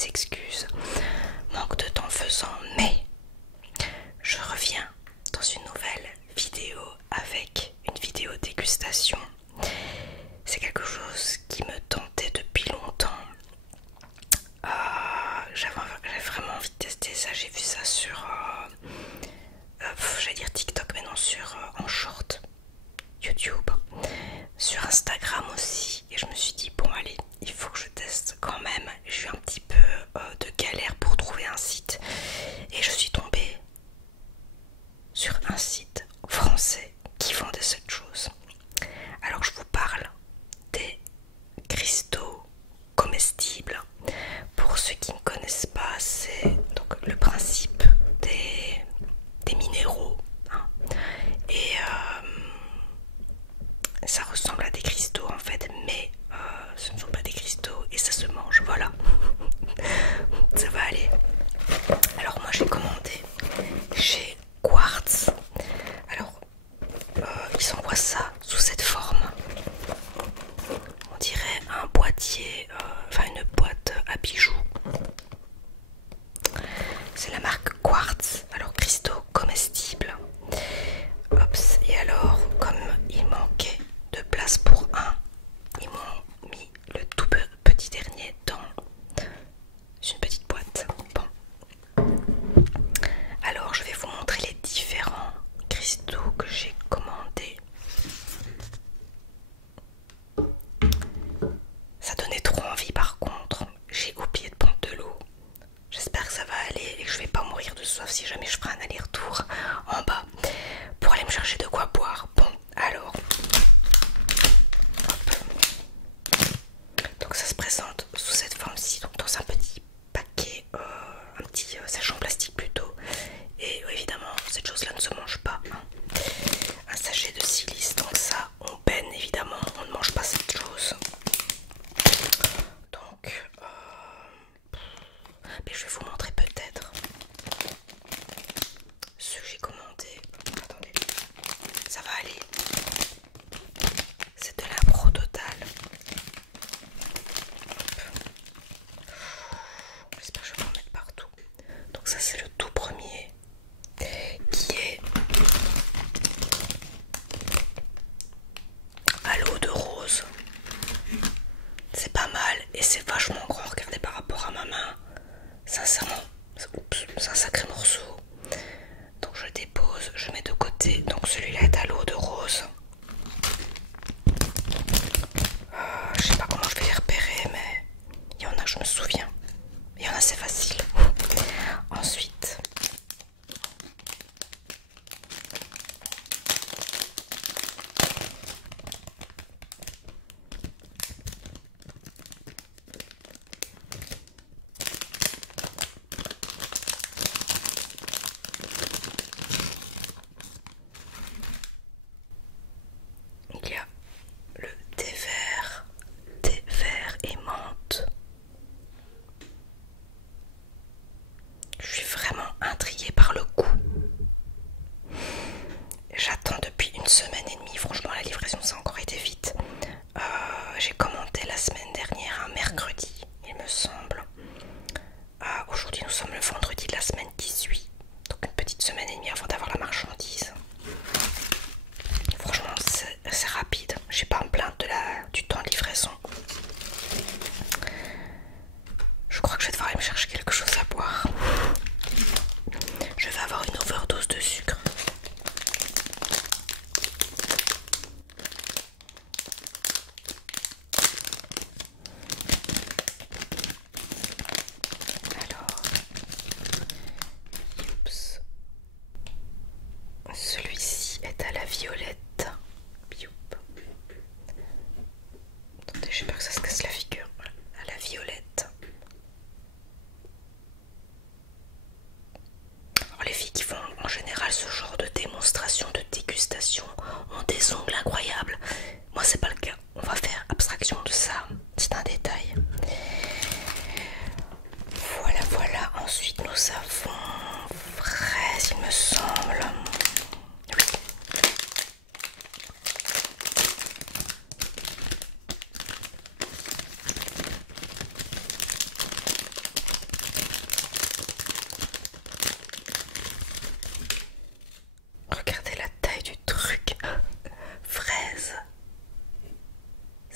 mes excuses, manque de temps faisant, mais je reviens dans une nouvelle vidéo avec une vidéo dégustation. C'est quelque chose qui me tentait depuis longtemps. J'avais vraiment envie de tester ça. J'ai vu ça sur j'allais dire TikTok, mais non, sur en short YouTube, sur Instagram aussi, et je me suis dit bon allez, il faut que je teste quand même. J'ai eu un petit peu de galère pour trouver un site et je suis tombée sur un site français qui vendait cette chose. Alors je vous parle des cristaux comestibles. Pour ceux qui ne connaissent pas, c'est donc le principe des minéraux, hein. Et ça ressemble à des cristaux en fait, mais ce ne sont pas des cristaux et ça se mange, voilà. Ça va aller. Alors moi j'ai commandé chez Quartz. Alors ils envoient ça sous cette forme. On dirait un boîtier, enfin une boîte à bijoux. C'est la marque Quartz. Alors cristaux comestibles. Hops. Et alors comme il manquait de place pour un, ils m'ont mis le tout petit dernier dans une petite boîte. Bon. Alors je vais vous montrer les différents cristaux que j'ai commandés. Ça donnait trop envie par contre. J'ai oublié de prendre de l'eau. J'espère que ça va aller et que je vais pas mourir de soif si jamais je ferai un aller-retour en bas pour aller me chercher de quoi boire. Bon, alors. Hop. Donc ça se présente sous cette forme-ci, donc dans un petit paquet, un petit sachet en plastique plutôt. Et évidemment, cette chose-là ne se mange pas, hein. Un sachet de silice, donc ça, on peine évidemment, on ne mange pas cette chose. Donc, mais je vais vous montrer peut-être ce que j'ai commandé. Attendez, ça va aller. C'est de l'impro total. J'espère que je vais en mettre partout. Donc ça c'est le tout premier qui est à l'eau de rose. C'est pas mal et c'est vachement grand. Regardez par rapport à ma main. Sincèrement, oups, c'est un sacré morceau. Donc je dépose, je mets de côté. Donc celui-là est à l'eau de rose. Je sais pas comment je vais les repérer, mais il y en a, je me souviens. Il y en a, c'est facile. Ensuite,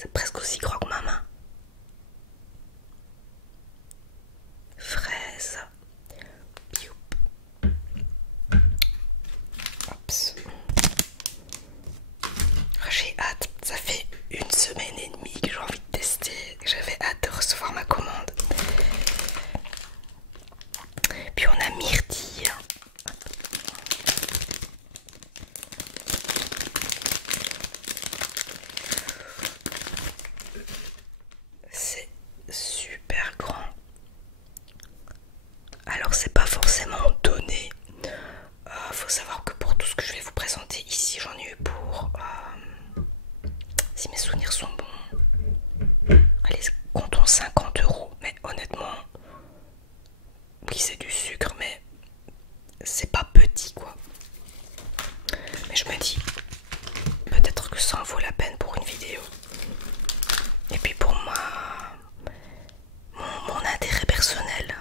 C'est presque aussi grand que ma main. Fraise. Youp. Oups. J'ai hâte, ça fait une semaine et demie que j'ai envie de tester. J'avais hâte de recevoir ma commande. Puis on a myrtille. C'est super grand. Alors c'est pas forcément donné. Faut savoir que pour tout ce que je vais vous présenter ici, j'en ai eu pour, si mes souvenirs sont bons, allez, comptons 50 €. Mais honnêtement, oui c'est du sucre, mais c'est pas petit quoi. Mais je me dis, peut-être que ça en vaut la peine pour une vidéo. Et puis pour mon intérêt personnel,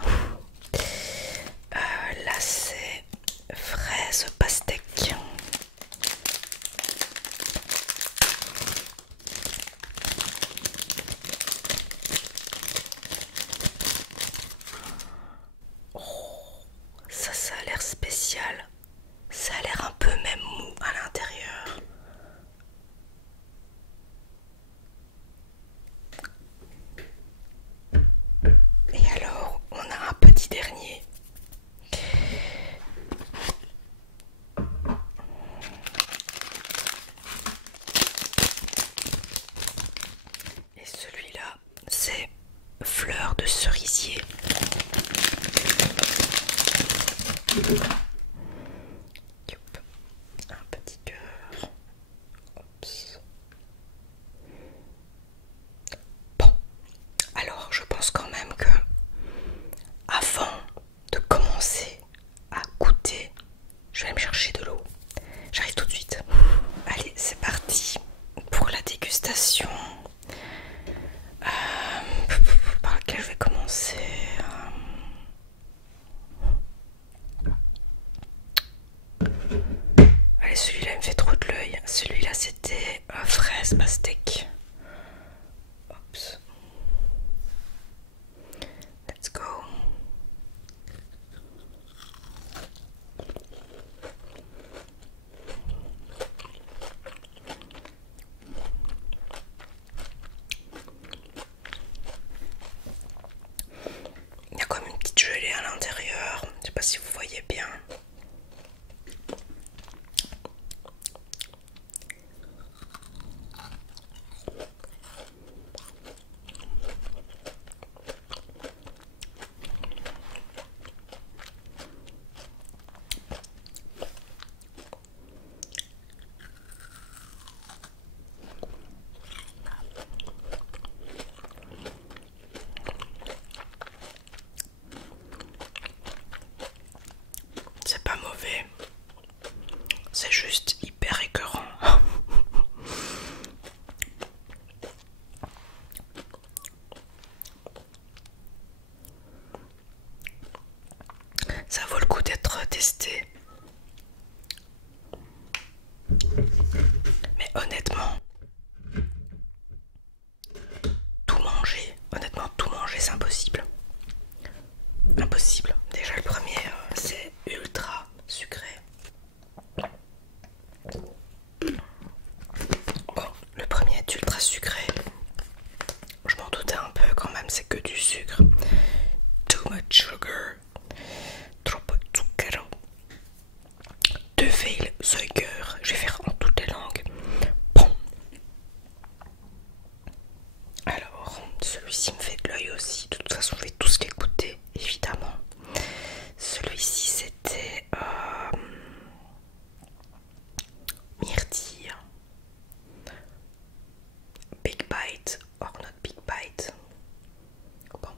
là c'est fraise pastèque. Oh, ça a l'air spécial. Ça a l'air un peu même mou à l'intérieur. Et alors, on a un petit dernier. Et celui-là, c'est fleur de cerisier. Youp. Un petit cœur. Oups. Bon, alors je pense quand même que avant de commencer à goûter, je vais me chercher de l'eau. J'arrive tout de suite. Allez, c'est parti pour la dégustation. Par lequel je vais commencer? Allez, celui-là il me fait trop de l'œil. Celui-là c'était fraise pastèque. Oups. Let's go. Il y a comme une petite gelée à l'intérieur. Je sais pas si vous voyez bien. C'est pas mauvais, c'est juste hyper écœurant. Ça vaut le coup d'être testé. Mais honnêtement, tout manger c'est impossible. Impossible. Déjà le premier c'est ultra sucré. Bon, le premier est ultra sucré. Je m'en doutais un peu quand même, c'est que du sucre. Too much sugar. Trop de sucre. Te veel suiker. Je vais faire en toutes les langues. Bon. Alors, celui-ci me fait de l'œil aussi. De toute façon, je vais tous les goûter, évidemment. Celui-ci, c'était myrtille. Big bite or not big bite. Bon.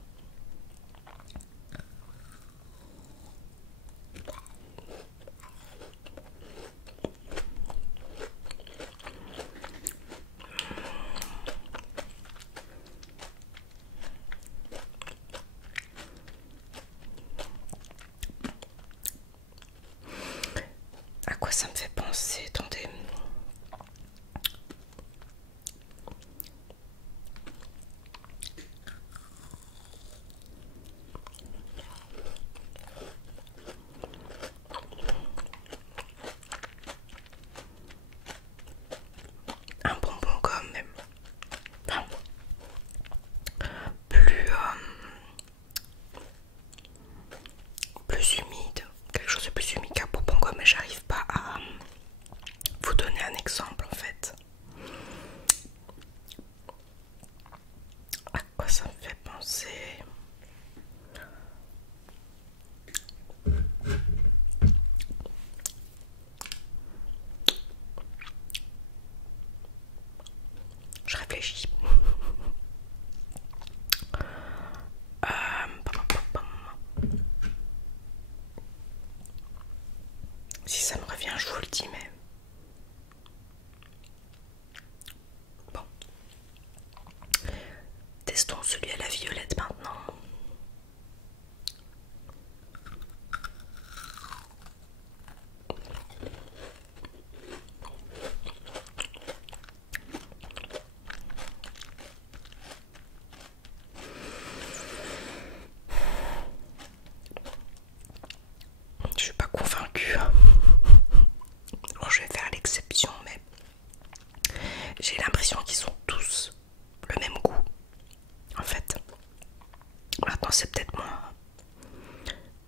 c'est peut-être moins.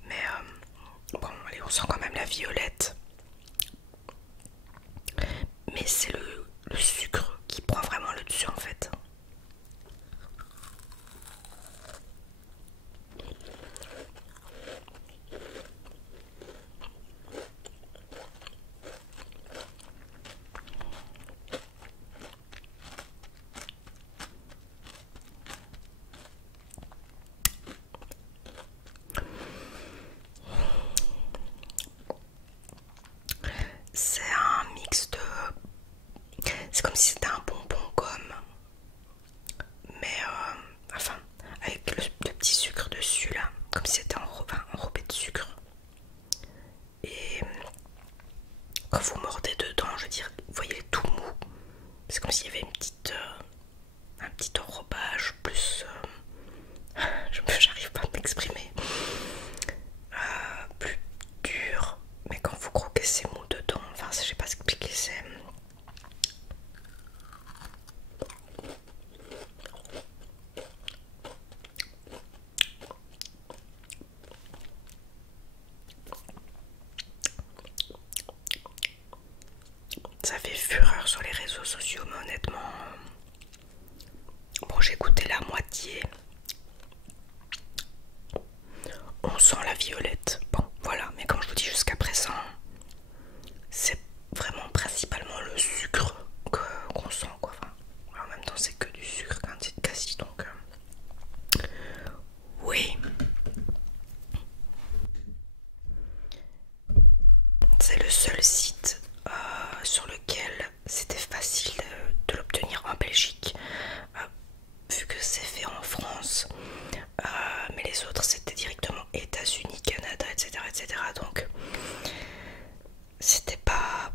Mais bon, allez, on sent quand même la violette. Mais c'est le sucre qui prend vraiment le dessus en fait. C'est un mix de... C'est comme si c'était un bonbon gomme. Mais enfin, avec le petit sucre dessus là. Comme si c'était enrobé de sucre. Et quand vous mordez dedans, je veux dire, vous voyez tout mou. C'est comme s'il y avait une petite, un petit enrobage plus... j'arrive pas à m'exprimer. Plus dur. Mais quand vous croquez, c'est mou dedans. Enfin, je sais pas expliquer, c'est... Ça fait fureur sur les réseaux sociaux, mais honnêtement... Bon, j'ai goûté la moitié. On sent la violette. Bon, voilà. Mais comme je vous dis jusqu'à présent, c'est vraiment principalement le sucre qu'on sent, quoi. Enfin, en même temps, c'est que du sucre quasi, donc... oui. C'est le seul site sur lequel c'était facile de l'obtenir en Belgique, vu que c'est fait en France. Mais les autres c'était directement États-Unis, Canada, etc., etc. Donc c'était pas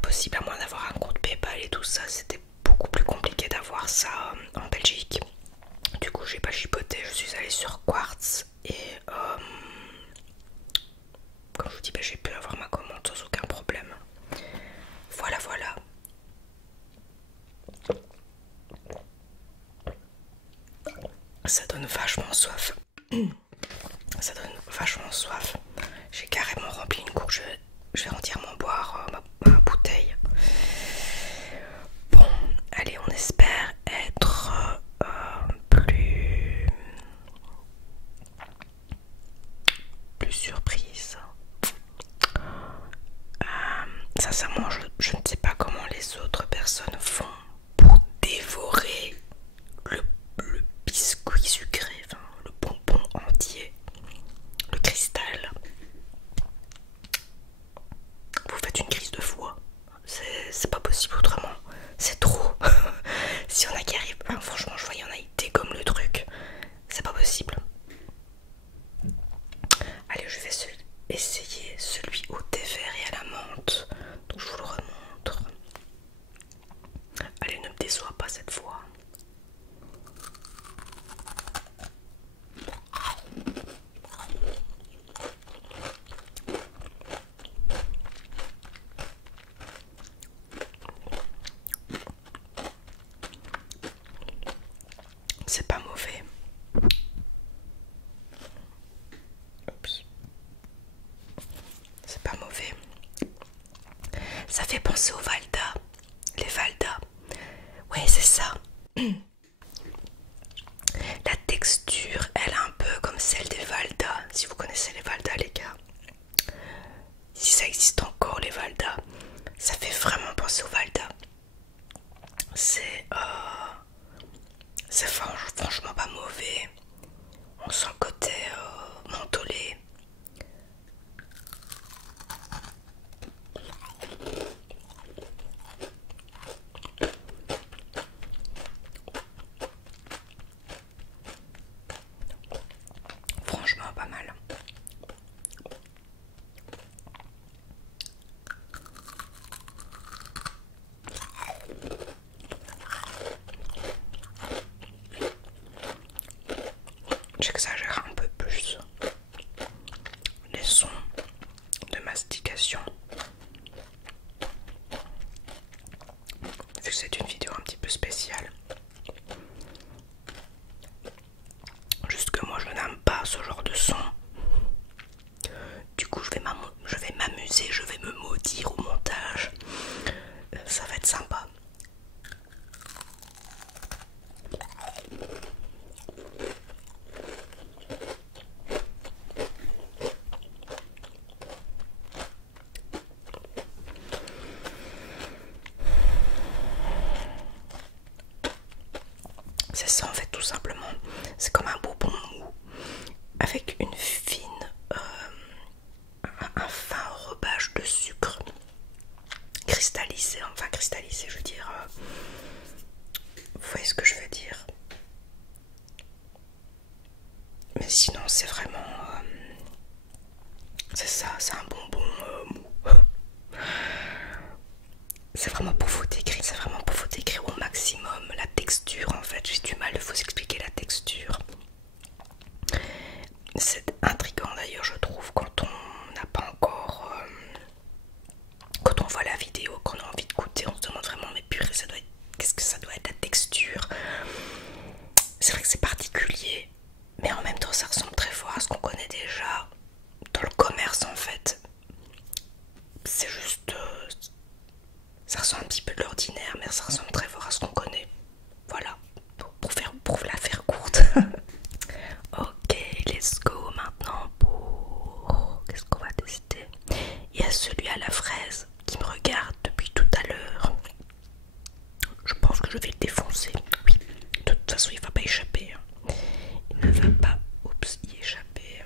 possible à moins d'avoir un compte PayPal et tout ça. C'était beaucoup plus compliqué d'avoir ça en Belgique. Du coup j'ai pas chipoté, je suis allée sur Quartz et comme je vous dis, j'ai pu avoir ma commande sans aucun problème. Voilà, voilà. Ça donne vachement soif. Ça donne vachement soif. J'ai carrément rempli une gourde. Je vais entièrement boire ma bouteille. Bon, allez, on espère être plus surprise. Sincèrement, je ne sais pas comment les autres personnes font pour dévorer le biscuit sucré, enfin le bonbon entier, le cristal. Vous faites une crise de foie. C'est pas possible autrement. C'est trop. Si y en a qui arrivent, enfin, franchement, je vois, il y en a, ils dégomment le truc. C'est pas possible. Allez, je vais essayer celui au thé vert et à la menthe. Donc je vous le remontre. Allez, ne me déçois pas cette fois. C'est pas mauvais. Oups. C'est pas mauvais. Ça fait penser aux Valda. Les Valda. Ouais, c'est ça. La texture, elle est un peu comme celle des Valda. Si vous connaissez les Valda, les gars. Si ça existe encore, les Valda. Ça fait vraiment penser aux Valda. C'est franchement pas mauvais. On sent le côté mentholé. Franchement pas mal. J'exagère un peu plus les sons de mastication. Vu que c'est une vidéo un petit peu spéciale. Juste que moi je n'aime C'est ça en fait tout simplement. C'est comme un bonbon mou avec une fine, un fin enrobage de sucre cristallisé, enfin cristallisé je veux dire. Vous voyez ce que je veux dire? Mais sinon c'est vraiment... c'est ça, c'est un bonbon mou. C'est vraiment pour vous décrire, c'est vraiment pour vous décrire au maximum la texture en fait. J'ai du mal de vous expliquer la texture. C'est intriguant d'ailleurs je trouve quand on n'a pas encore... quand on voit la vidéo, qu'on a envie de goûter, on se demande vraiment mais purée ça doit être... qu'est-ce que ça doit être la texture? C'est vrai que c'est particulier, mais en même temps ça ressemble très fort à ce qu'on connaît déjà dans le commerce en fait. C'est juste... ça ressemble un petit peu de l'ordinaire, mais ça ressemble très fort à ce qu'on connaît. Voilà, pour la faire courte. Ok, let's go maintenant pour... qu'est-ce qu'on va tester? Il y a celui à la fraise qui me regarde depuis tout à l'heure. Je pense que je vais le défoncer. Oui, de toute façon il va pas échapper. Il ne va pas, oups, y échapper.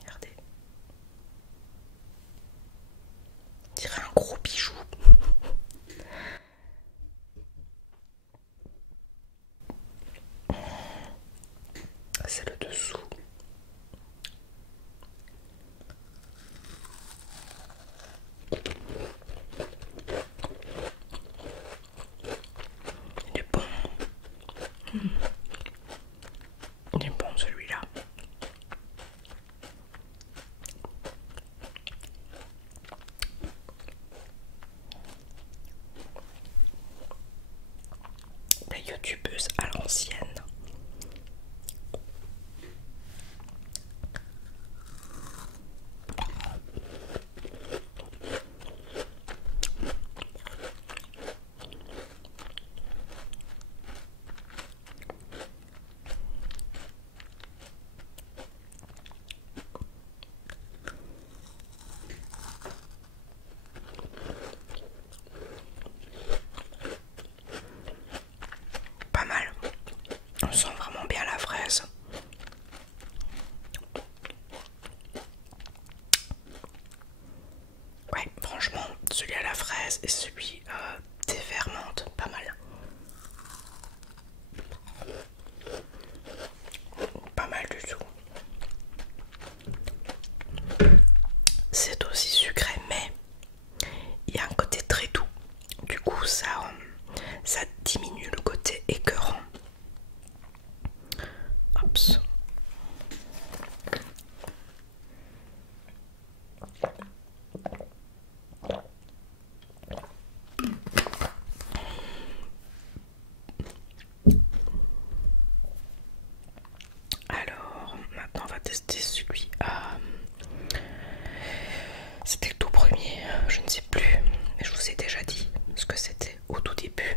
Regardez. On dirait un gros bijou. C'est le dessous. Il est bon. Il est bon celui-là. La youtubeuse à l'ancienne. Pas mal. On sent vraiment bien la fraise. Ouais, franchement, celui à la fraise et celui des fermentes, pas mal. Pas mal du tout. C'est aussi sucré, mais il y a un côté très doux. Du coup, ça diminue le côté écœurant. Oups. Alors, maintenant on va tester celui à... C'était le tout premier, je ne sais plus, mais je vous ai déjà dit ce que c'était au tout début.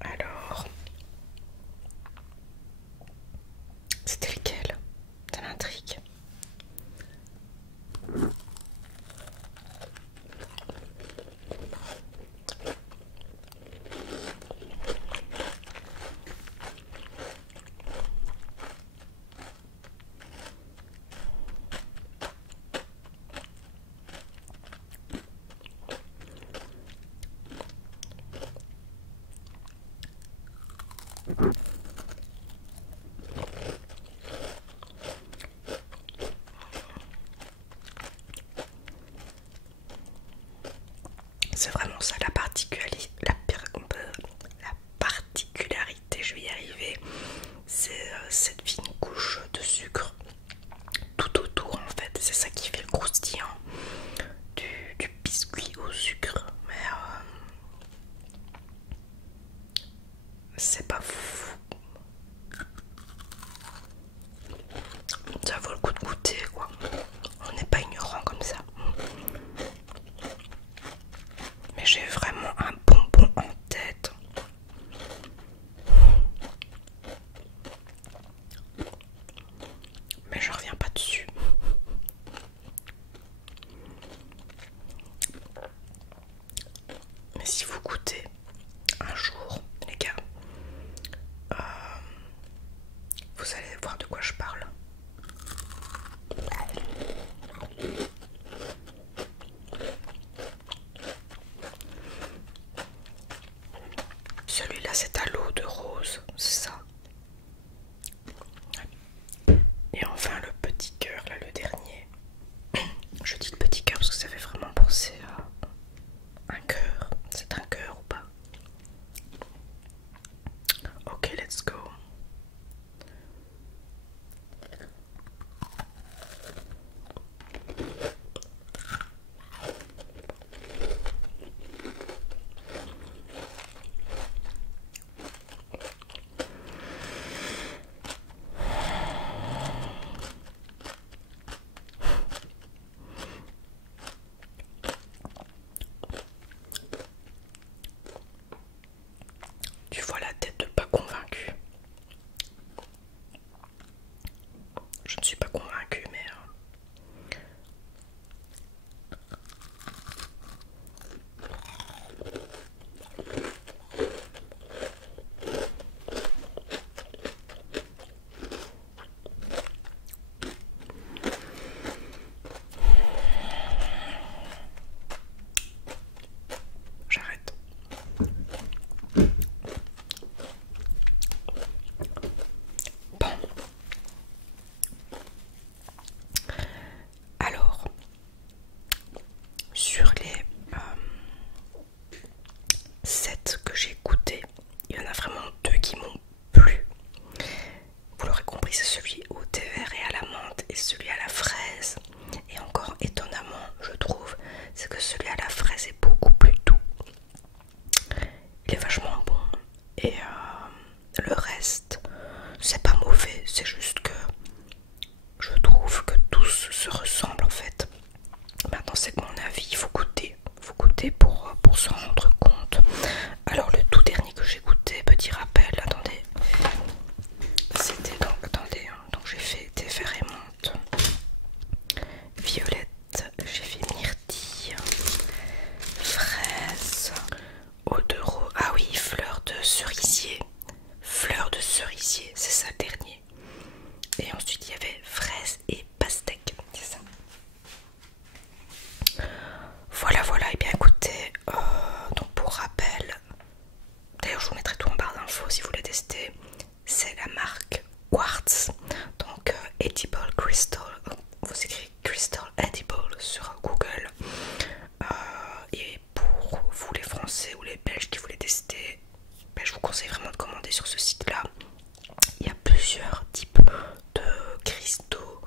Alors, c'était lequel? Ça m'intrigue. C'est vraiment ça la particularité, je vais y arriver, c'est cette fine couche de sucre tout autour en fait, c'est ça qui fait le croustillant du biscuit au sucre, mais c'est pas fou. Ça vaut le coup de goûter quoi, on n'est pas ignorant comme ça. Mais j'ai vraiment un bonbon en tête. Mais je reviens pas dessus. celui à la fraise. Et encore étonnamment, je trouve, c'est que celui à la fraise est beaucoup plus doux. Il est vachement bon. Et le reste, c'est pas mauvais, c'est juste que je trouve que tous se ressemblent en fait. Maintenant c'est que mon avis, il faut goûter. Il faut goûter pour se rendre compte. Alors le tout dernier que j'ai goûté, petit rappel, attendez. C'était donc, attendez, hein, donc j'ai fait thé vert et menthe, violette, j'ai fait myrtille, fraise, eau de rose, ah oui, fleur de cerisier, c'est ça le dernier. Et ensuite il y avait fraise et pastèque, c'est ça. Voilà, voilà, et bien écoutez, donc pour rappel, d'ailleurs je vous mettrai tout en barre d'infos si vous voulez tester, c'est la marque Quartz, donc Edible Crystal, vous écrivez Crystal Edible sur Google. Et pour vous les Français ou les Belges qui voulaient tester, ben, je vous conseille vraiment de commander sur ce site là. Il y a plusieurs types de cristaux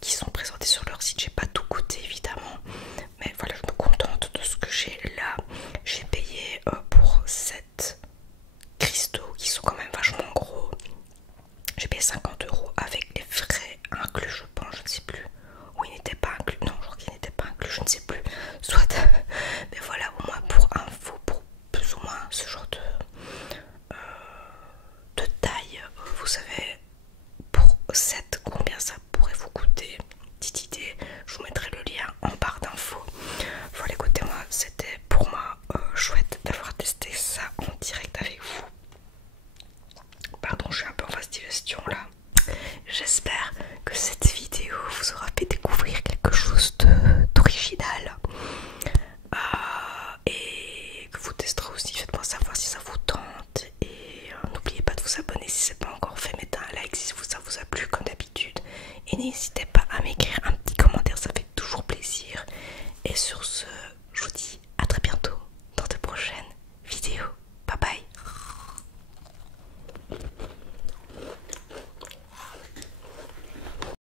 qui sont présentés sur leur site. J'ai pas tout goûté évidemment, mais voilà, je me contente de ce que j'ai là. J'ai payé pour 7 cristaux qui sont quand même vachement gros. J'ai payé 50 € avec les frais inclus, je pense, je ne sais plus. Ou il n'était pas inclus, non, je crois qu'il n'était pas inclus, je ne sais plus. Soit, mais voilà, au moins pour info, pour plus ou moins ce genre de taille, vous savez, pour 7 combien ça pourrait vous coûter. Petite idée, je vous mettrai le lien en barre d'infos. Voilà, écoutez-moi, c'était pour moi chouette d'avoir testé ça en direct avec vous. Pardon, je suis un peu en phase digestion là. J'espère que cette vidéo vous aura fait découvrir quelque chose d'original et que vous testerez aussi. Faites-moi savoir si ça vous tente et n'oubliez pas de vous abonner si ce n'est pas encore fait. Mettez un like si ça vous a plu comme d'habitude et n'hésitez pas à m'écrire un petit commentaire, ça fait toujours plaisir. Et sur ce,